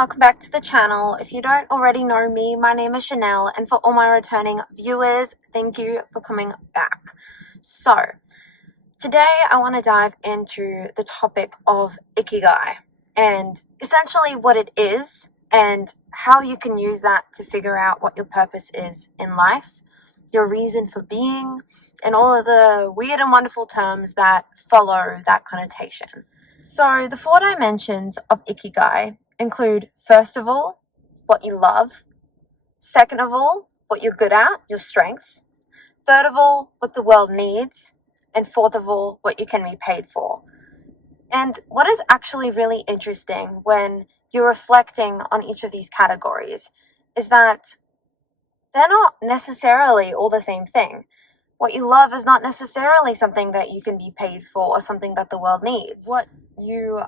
welcome back to the channel. If you don't already know me, my name is Chanel, and for all my returning viewers, thank you for coming back. So, today I want to dive into the topic of Ikigai, and essentially what it is, and how you can use that to figure out what your purpose is in life, your reason for being, and all of the weird and wonderful terms that follow that connotation. So, the 4 dimensions of Ikigai include, first of all, what you love, second of all, what you're good at, your strengths, third of all, what the world needs, and fourth of all, what you can be paid for. And what is actually really interesting when you're reflecting on each of these categories is that they're not necessarily all the same thing. What you love is not necessarily something that you can be paid for or something that the world needs. What you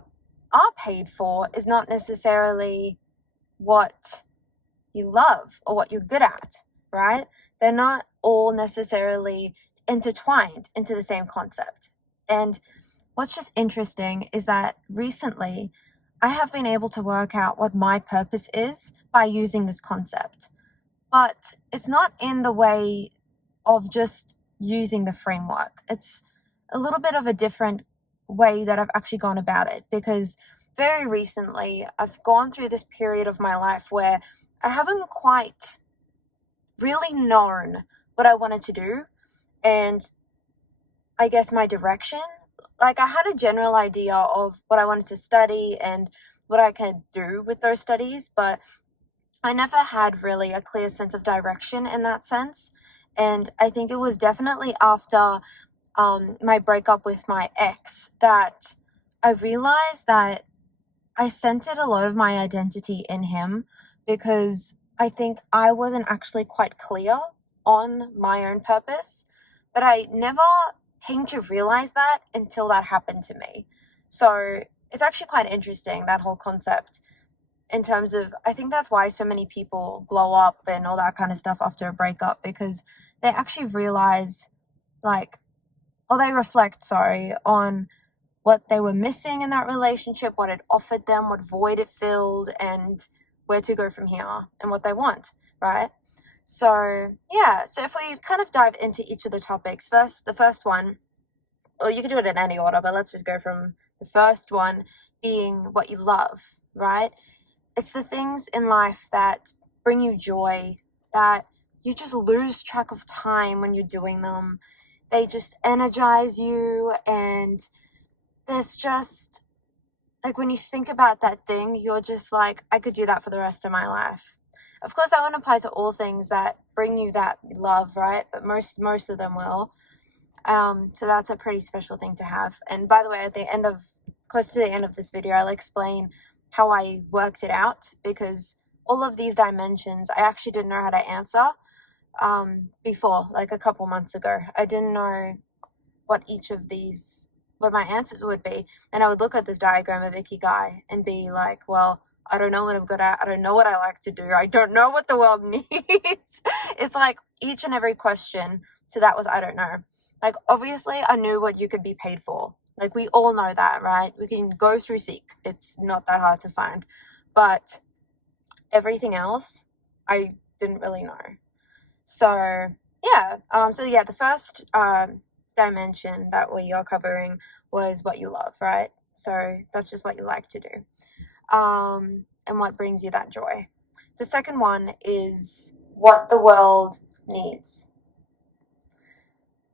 are paid for is not necessarily what you love or what you're good at, right? They're not all necessarily intertwined into the same concept. And what's just interesting is that recently I have been able to work out what my purpose is by using this concept. But it's not in the way of just using the framework. It's a little bit of a different way that I've actually gone about it, because very recently I've gone through this period of my life where I haven't quite really known what I wanted to do, and I guess my direction. Like, I had a general idea of what I wanted to study and what I could do with those studies, but I never had really a clear sense of direction in that sense. And I think it was definitely after my breakup with my ex that I realized that I centered a lot of my identity in him, because I think I wasn't actually quite clear on my own purpose, but I never came to realize that until that happened to me. So it's actually quite interesting, that whole concept, in terms of, I think that's why so many people glow up and all that kind of stuff after a breakup, because they actually realize, they reflect, on what they were missing in that relationship, what it offered them, what void it filled, and where to go from here, and what they want, right? So, yeah, so if we kind of dive into each of the topics, the first one, well, you can do it in any order, but let's just go from the first one being what you love, right? It's the things in life that bring you joy, that you just lose track of time when you're doing them. They just energize you, and there's just, when you think about that thing, you're just like, I could do that for the rest of my life. Of course, that won't apply to all things that bring you that love, right? But most of them will. So that's a pretty special thing to have. And by the way, close to the end of this video, I'll explain how I worked it out, because all of these dimensions I actually didn't know how to answer before, a couple months ago. I didn't know what my answers would be, and I would look at this diagram of Ikigai and be like, well, I don't know what I'm good at, I don't know what I like to do, I don't know what the world needs. It's like each and every question to that was I don't know. Obviously I knew what you could be paid for. We all know that, right? We can go through Seek. It's not that hard to find. But everything else, I didn't really know. So, yeah. The first dimension that we are covering was what you love, right? So that's just what you like to do. And what brings you that joy. The second one is what the world needs.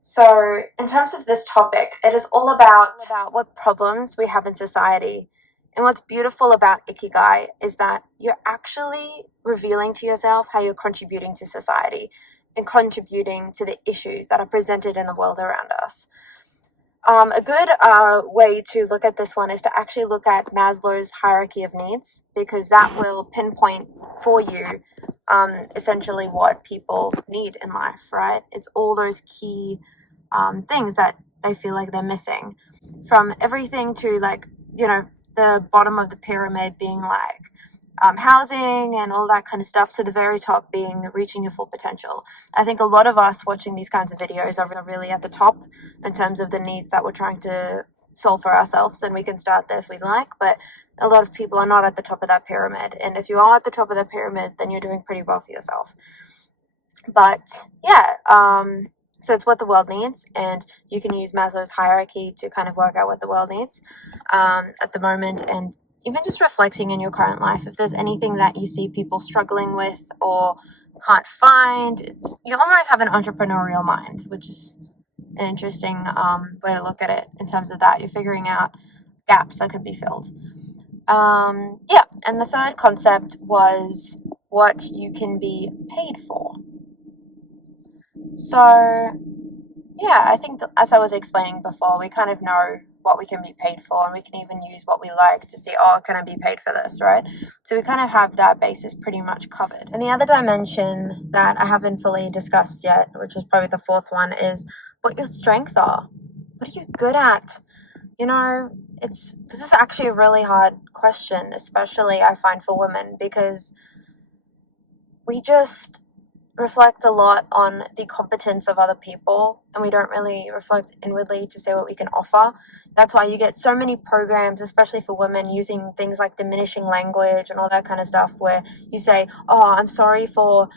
So, in terms of this topic, it is all about what problems we have in society. And what's beautiful about Ikigai is that you're actually revealing to yourself how you're contributing to society and contributing to the issues that are presented in the world around us. A good way to look at this one is to actually look at Maslow's hierarchy of needs, because that will pinpoint for you essentially what people need in life, right? It's all those key things that they feel like they're missing, from everything to the bottom of the pyramid being housing and all that kind of stuff, to the very top being reaching your full potential. I think a lot of us watching these kinds of videos are really at the top in terms of the needs that we're trying to solve for ourselves, and we can start there if we like, but a lot of people are not at the top of that pyramid. And if you are at the top of the pyramid, then you're doing pretty well for yourself. But yeah, so it's what the world needs, and you can use Maslow's hierarchy to kind of work out what the world needs at the moment, and even just reflecting in your current life. If there's anything that you see people struggling with or can't find, you almost have an entrepreneurial mind, which is an interesting way to look at it in terms of that. You're figuring out gaps that could be filled. Yeah, and the third concept was what you can be paid for. So, yeah, I think as I was explaining before, we kind of know what we can be paid for, and we can even use what we like to see, oh, can I be paid for this, right? So we kind of have that basis pretty much covered. And the other dimension that I haven't fully discussed yet, which is probably the fourth one, is what your strengths are. What are you good at? You know, this is actually a really hard question, especially I find for women, because we just reflect a lot on the competence of other people, and we don't really reflect inwardly to say what we can offer. That's why you get so many programs, especially for women, using things like diminishing language and all that kind of stuff, where you say, oh, I'm sorry for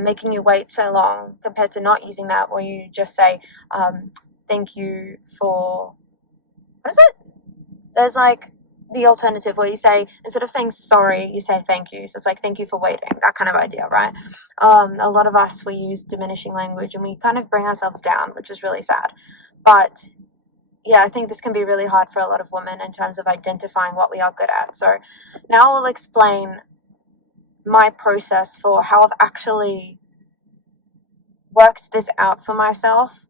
making you wait so long, compared to not using that, where you just say, thank you for, what is it? There's like the alternative where you say, instead of saying sorry, you say thank you. So it's like, thank you for waiting, that kind of idea, right? A lot of us, we use diminishing language, and we kind of bring ourselves down, which is really sad. But yeah, I think this can be really hard for a lot of women in terms of identifying what we are good at. So now I'll explain my process for how I've actually worked this out for myself,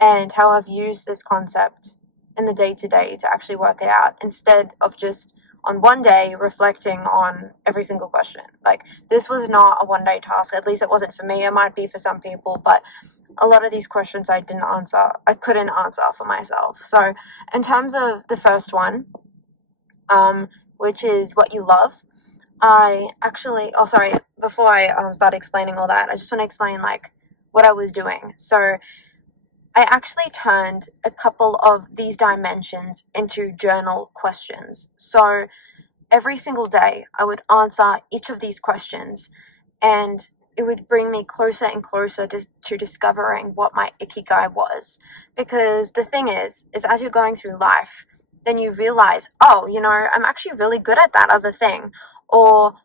and how I've used this concept in the day-to-day to actually work it out, instead of just on one day reflecting on every single question. Like, this was not a one-day task. At least it wasn't for me. It might be for some people, but a lot of these questions I couldn't answer for myself. So in terms of the first one, which is what you love, before I start explaining all that, I just want to explain like what I was doing. So I actually turned a couple of these dimensions into journal questions. So every single day I would answer each of these questions, and it would bring me closer and closer to discovering what my Ikigai was. Because the thing is as you're going through life, then you realize, oh, I'm actually really good at that other thing. Or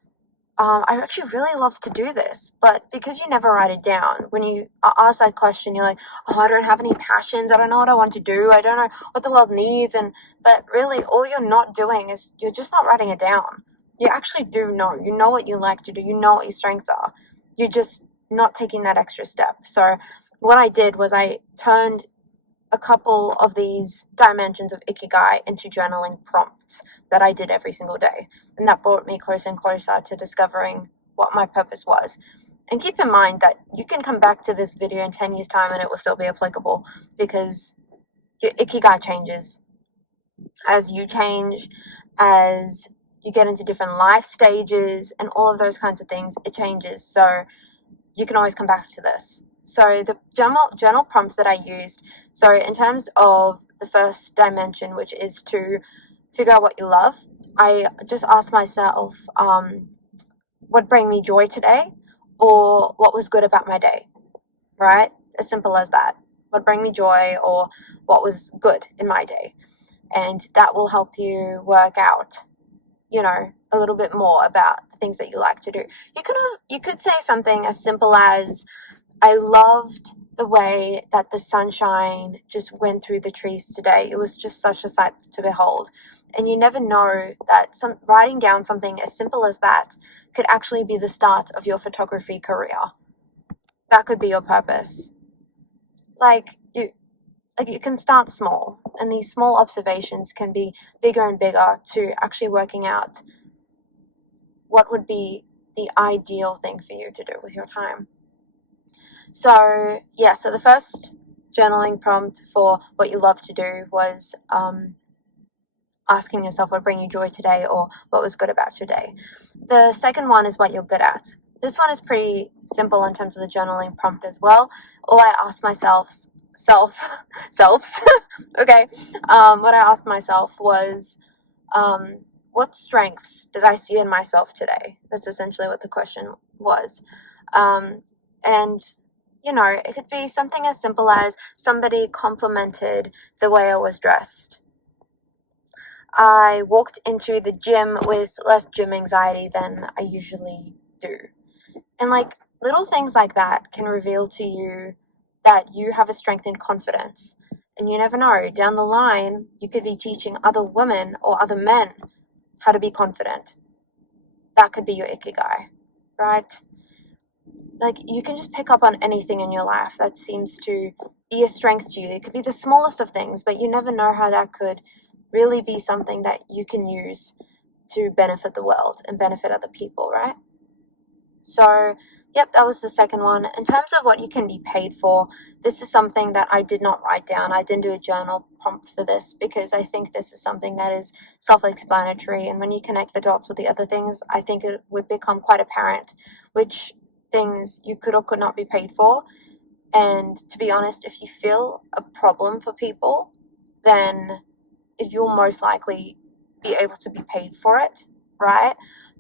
I actually really love to do this, but because you never write it down, when you ask that question, you're like, oh, I don't have any passions, I don't know what I want to do, I don't know what the world needs, but really all you're not doing is you're just not writing it down. You actually do know, you know what you like to do, you know what your strengths are, you're just not taking that extra step. So what I did was I turned a couple of these dimensions of Ikigai into journaling prompts that I did every single day. And that brought me closer and closer to discovering what my purpose was. And keep in mind that you can come back to this video in 10 years' time and it will still be applicable, because your Ikigai changes as you change, as you get into different life stages and all of those kinds of things. It changes. So you can always come back to this. So the journal prompts that I used, so in terms of the first dimension, which is to figure out what you love, I just asked myself, what bring me joy today, or what was good about my day, right? As simple as that. What bring me joy, or what was good in my day. And that will help you work out, a little bit more about the things that you like to do. You could say something as simple as, I loved the way that the sunshine just went through the trees today. It was just such a sight to behold. And you never know that writing down something as simple as that could actually be the start of your photography career. That could be your purpose. You can start small, and these small observations can be bigger and bigger to actually working out what would be the ideal thing for you to do with your time. So the first journaling prompt for what you love to do was asking yourself what bring you joy today, or what was good about your day. The second one is what you're good at. This one is pretty simple in terms of the journaling prompt as well. All I asked myself, okay, what I asked myself was, what strengths did I see in myself today? That's essentially what the question was. And it could be something as simple as somebody complimented the way I was dressed. I walked into the gym with less gym anxiety than I usually do. And like little things like that can reveal to you that you have a strength in confidence. And you never know, down the line, you could be teaching other women or other men how to be confident. That could be your Ikigai, right? Like you can just pick up on anything in your life that seems to be a strength to you. It could be the smallest of things, but you never know how that could really be something that you can use to benefit the world and benefit other people, right? So, yep, that was the second one. In terms of what you can be paid for, this is something that I did not write down. I didn't do a journal prompt for this because I think this is something that is self-explanatory. And when you connect the dots with the other things, I think it would become quite apparent which things you could or could not be paid for. And to be honest, if you feel a problem for people, then you'll most likely be able to be paid for it, right?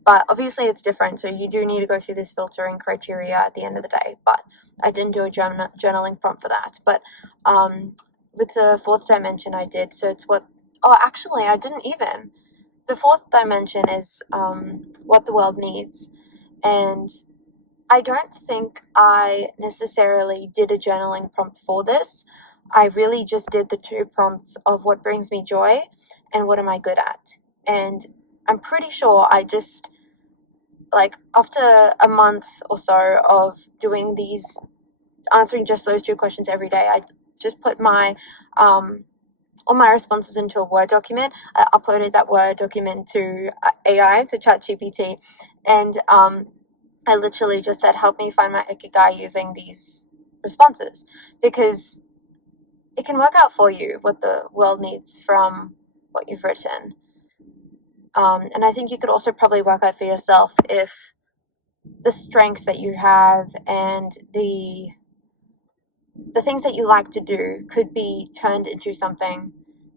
But obviously it's different, so you do need to go through this filtering criteria at the end of the day. But I didn't do a journaling prompt for that. But with the fourth dimension I did, so it's actually I didn't even. The fourth dimension is what the world needs. And I don't think I necessarily did a journaling prompt for this. I really just did the two prompts of what brings me joy and what am I good at. And I'm pretty sure I just, like, after a month or so of doing these, answering just those two questions every day, I just put my, all my responses into a Word document. I uploaded that Word document to AI, to ChatGPT, and I literally just said, help me find my Ikigai using these responses, because it can work out for you what the world needs from what you've written. And I think you could also probably work out for yourself if the strengths that you have and the things that you like to do could be turned into something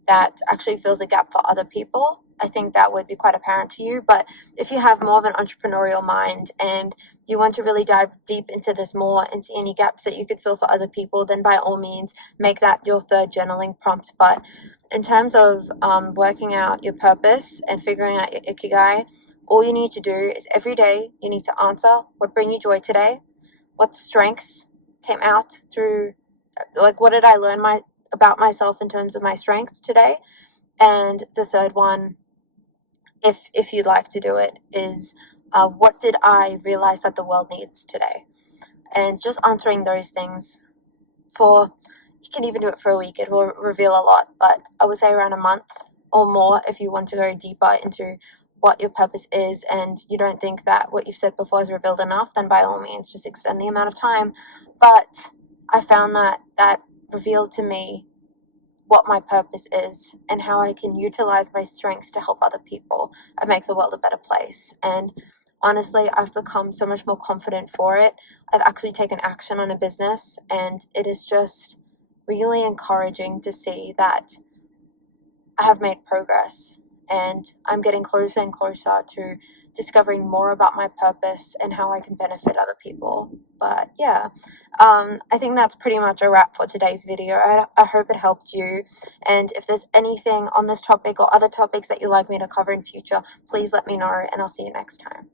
that actually fills a gap for other people. I think that would be quite apparent to you. But if you have more of an entrepreneurial mind and you want to really dive deep into this more and see any gaps that you could fill for other people, then by all means, make that your third journaling prompt. But in terms of working out your purpose and figuring out your Ikigai, all you need to do is every day you need to answer what bring you joy today, what strengths came out through, like, what did I learn about myself in terms of my strengths today. And the third one, if you'd like to do it, is what did I realize that the world needs today. And just answering those things you can even do it for a week. It will reveal a lot, but I would say around a month or more if you want to go deeper into what your purpose is and you don't think that what you've said before is revealed enough, then by all means just extend the amount of time. But I found that revealed to me what my purpose is and how I can utilize my strengths to help other people and make the world a better place. And honestly, I've become so much more confident for it. I've actually taken action on a business, and it is just really encouraging to see that I have made progress and I'm getting closer and closer to discovering more about my purpose and how I can benefit other people. But yeah, I think that's pretty much a wrap for today's video. I hope it helped you. And if there's anything on this topic or other topics that you'd like me to cover in future, please let me know, and I'll see you next time.